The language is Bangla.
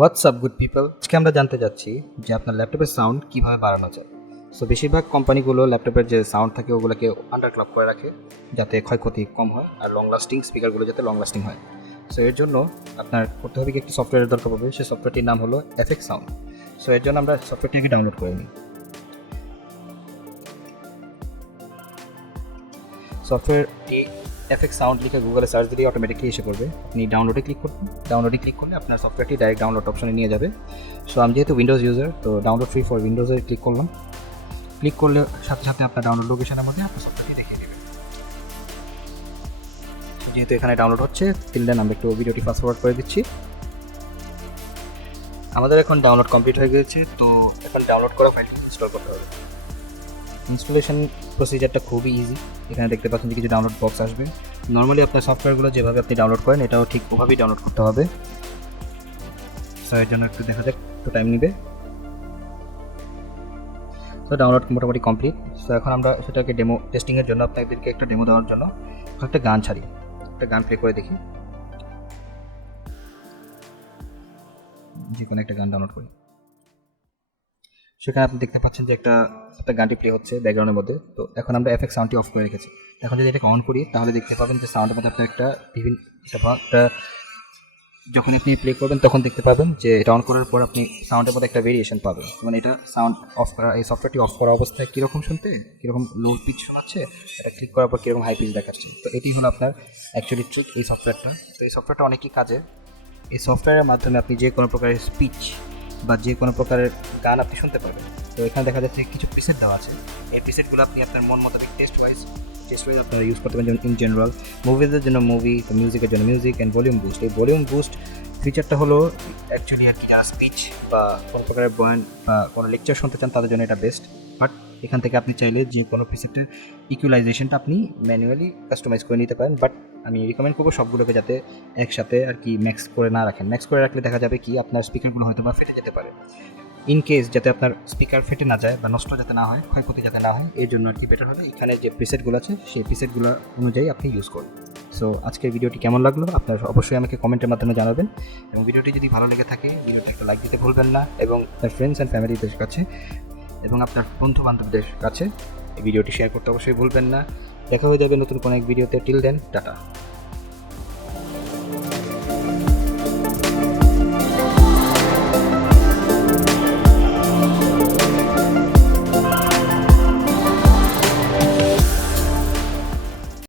হোয়াটসঅ্যাপ গুড পিপল, আজকে আমরা জানতে যাচ্ছি যে আপনার ল্যাপটপের সাউন্ড কীভাবে বাড়ানো যায়। সো বেশিরভাগ কোম্পানিগুলো ল্যাপটপের যে সাউন্ড থাকে ওগুলোকে আন্ডারক্লক করে রাখে যাতে ক্ষয়ক্ষতি কম হয় আর লং লাস্টিং স্পিকারগুলো যাতে লং লাস্টিং হয়। সো এর জন্য আপনার করতে হবে কি একটি সফটওয়্যারের দরকার পড়বে, সেই সফটওয়্যারটির নাম হলো এফএক্স সাউন্ড। সো এর জন্য আমরা সফটওয়্যারটিকে ডাউনলোড করে নিই। সফটওয়্যারটি এফএক্স সাউন্ড লিখে গুগলে সার্চ দিলেই অটোমেটিকলি এসে পড়বে। আপনি ডাউনলোডে ক্লিক করবেন, ডাউনলোডে ক্লিক করলে আপনার সফটওয়্যারটি ডাইরেক্ট ডাউনলোড অপশনে নিয়ে যাবে। সো আমি যেহেতু উইন্ডোজ ইউজার, তো ডাউনলোড ফ্রি ফর উইন্ডোজে ক্লিক করলাম। ক্লিক করলে সাথে সাথে আপনার ডাউনলোড লোকেশনের মধ্যে আপনার সফটওয়্যারটি দেখিয়ে দেবে। যেহেতু এখানে ডাউনলোড হচ্ছে, তিনদিন আমরা একটু ভিডিওটি ফাস্ট ফরওয়ার্ড করে দিচ্ছি। আমাদের এখন ডাউনলোড কমপ্লিট হয়ে গেছে। তো এখন ডাউনলোড করা ফাইলটি ইনস্টল করতে হবে। ইনস্টলেশন প্রসিজারটা খুবই ইজি। এখানে দেখতে পাচ্ছেন যে কিছু ডাউনলোড বক্স আসবে। নর্মালি আপনার সফটওয়্যারগুলো যেভাবে আপনি ডাউনলোড করেন এটাও ঠিক ওভাবেই ডাউনলোড করতে হবে। সো এর জন্য একটু দেখা যাক, একটু টাইম নেবে। তো ডাউনলোড মোটামুটি কমপ্লিট। সো এখন আমরা সেটাকে ডেমো টেস্টিংয়ের জন্য আপনাদেরকে একটা ডেমো দেওয়ার জন্য একটা গান ছাড়ি, একটা গান প্লে করে দেখি। যে কোনো একটা গান ডাউনলোড করি। সেখানে আপনি দেখতে পাচ্ছেন যে একটা গানটি প্লে হচ্ছে ব্যাকগ্রাউন্ডের মধ্যে। তো এখন আমরা এফএক্স সাউন্ডটি অফ করে রেখেছি। এখন যদি এটাকে অন করি তাহলে দেখতে পাবেন যে সাউন্ডের মধ্যে আপনার একটা বিভিন্ন যখন আপনি প্লে করবেন তখন দেখতে পাবেন যে এটা অন করার পর আপনি সাউন্ডের মধ্যে একটা ভেরিয়েশন পাবেন। মানে এটা সাউন্ড অফ করা, এই সফটওয়্যারটি অফ করা অবস্থায় কীরকম শুনতে, কীরকম লো পিচ শোনাচ্ছে, এটা ক্লিক করার পর কীরকম হাই পিচ দেখাচ্ছে। তো এটি হলো আপনার অ্যাকচুয়ালি ট্রিক এই সফটওয়্যারটা। তো এই সফটওয়্যারটা অনেকই কাজে। এই সফটওয়্যারের মাধ্যমে আপনি যে কোনো প্রকারের স্পিচ বা যে কোনো প্রকারের গান আপনি শুনতে পারবেন। তো এখানে দেখা যাচ্ছে কিছু প্রিসেট দেওয়া আছে। এই প্রিসেটগুলো আপনি আপনার মন মোতাবেক টেস্ট ওয়াইজ আপনারা ইউজ করতে পারেন। যেমন ইন জেনারেল মুভিজের জন্য মুভি, তো মিউজিকের জন্য মিউজিক অ্যান্ড ভলিউম বুস্ট। এই ভলিউম বুস্ট ফিচারটা হলো অ্যাকচুয়ালি আর কি যারা স্পিচ বা কোনো প্রকারের বয়ান বা কোনো লেকচার শুনতে চান তাদের জন্য এটা বেস্ট। বাট এখান থেকে আপনি চাইলে যে কোনো প্রিসেটের ইকুয়ালাইজেশনটা আপনি ম্যানুয়ালি কাস্টমাইজ করে নিতে পারেন। বাট আমি রিকমেন্ড করবো সবগুলোকে যাতে একসাথে আর কি ম্যাক্স করে না রাখেন। ম্যাক্স করে রাখলে দেখা যাবে কি আপনার স্পিকারগুলো হয়তো বা ফেটে যেতে পারে। ইন কেস যাতে আপনার স্পিকার ফেটে না যায় বা নষ্ট যাতে না হয়, ক্ষয়ক্ষতি যাতে না হয়, এই জন্য আর কি বেটার হলে এখানে যে প্রিসেটগুলো আছে সেই প্রিসেটগুলো অনুযায়ী আপনি ইউজ করুন। সো আজকের ভিডিওটি কেমন লাগলো আপনার অবশ্যই আমাকে কমেন্টের মাধ্যমে জানাবেন। এবং ভিডিওটি যদি ভালো লেগে থাকে ভিডিওটা একটা লাইক দিতে ভুলবেন না, এবং আপনার ফ্রেন্ডস অ্যান্ড ফ্যামিলিদের কাছে এবং আপনার বন্ধু বান্ধবদের কাছে এই ভিডিওটি শেয়ার করতে অবশ্যই ভুলবেন না। দেখা হয়ে যাবে নতুন কোনো এক ভিডিওতে। Till then, tata.